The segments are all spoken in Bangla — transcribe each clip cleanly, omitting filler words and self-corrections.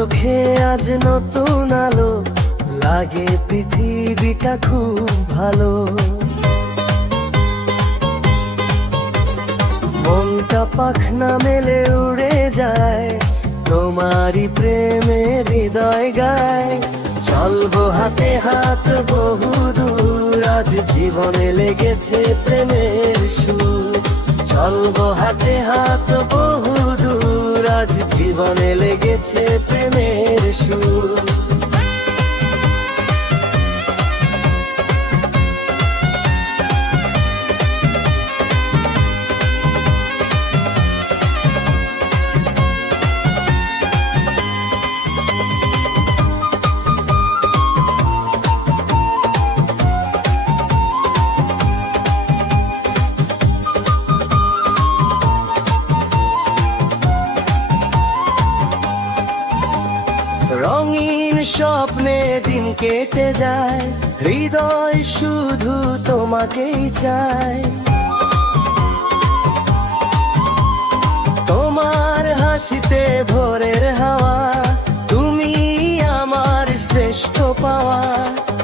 চোখে আজ নতুন আলো, লাগে পৃথিবীটা খুব ভালো। মনটা পাখনা মেলে উড়ে যায়, তোমারই প্রেমে হৃদয় গায়। চলবো হাতে হাত বহুদূর, আজ জীবনে লেগেছে প্রেমের সুর। চলবো হাতে হাত বহুদূর, আজ জীবনে লেগেছে প্রেমের সুর। রঙিন স্বপ্নে দিন কেটে যায়, হৃদয় শুধু তোমাকেই চায়। তোমার হাসিতে ভোরের হাওয়া, তুমি আমার শ্রেষ্ঠ পাওয়া।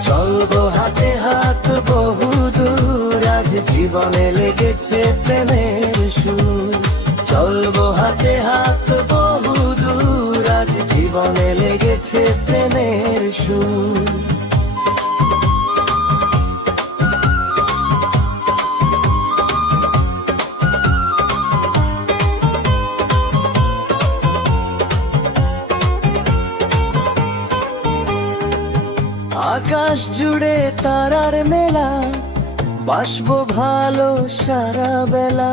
চলবো হাতে হাত বহুদূর, আজ জীবনে লেগেছে প্রেমের সুর। চলবো হাতে হাত বহুদূর, আজ জীবনে লেগেছে প্রেমের সুর। আকাশ জুড়ে তারার মেলা, বাসবো ভালো সারা বেলা।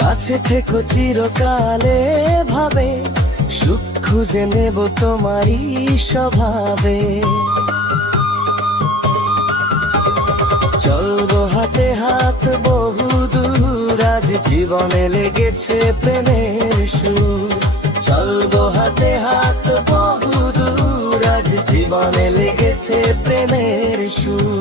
কাছে থেকো চিরকালে ভাবে, সুখ খুঁজে নেব তোমারই স্বভাবে। চলবো হাতে হাত বহুদূর, আজ জীবনে লেগেছে প্রেমের সুর। চলবো হাতে হাত বহুদূর, আজ জীবনে লেগেছে প্রেমের সুর।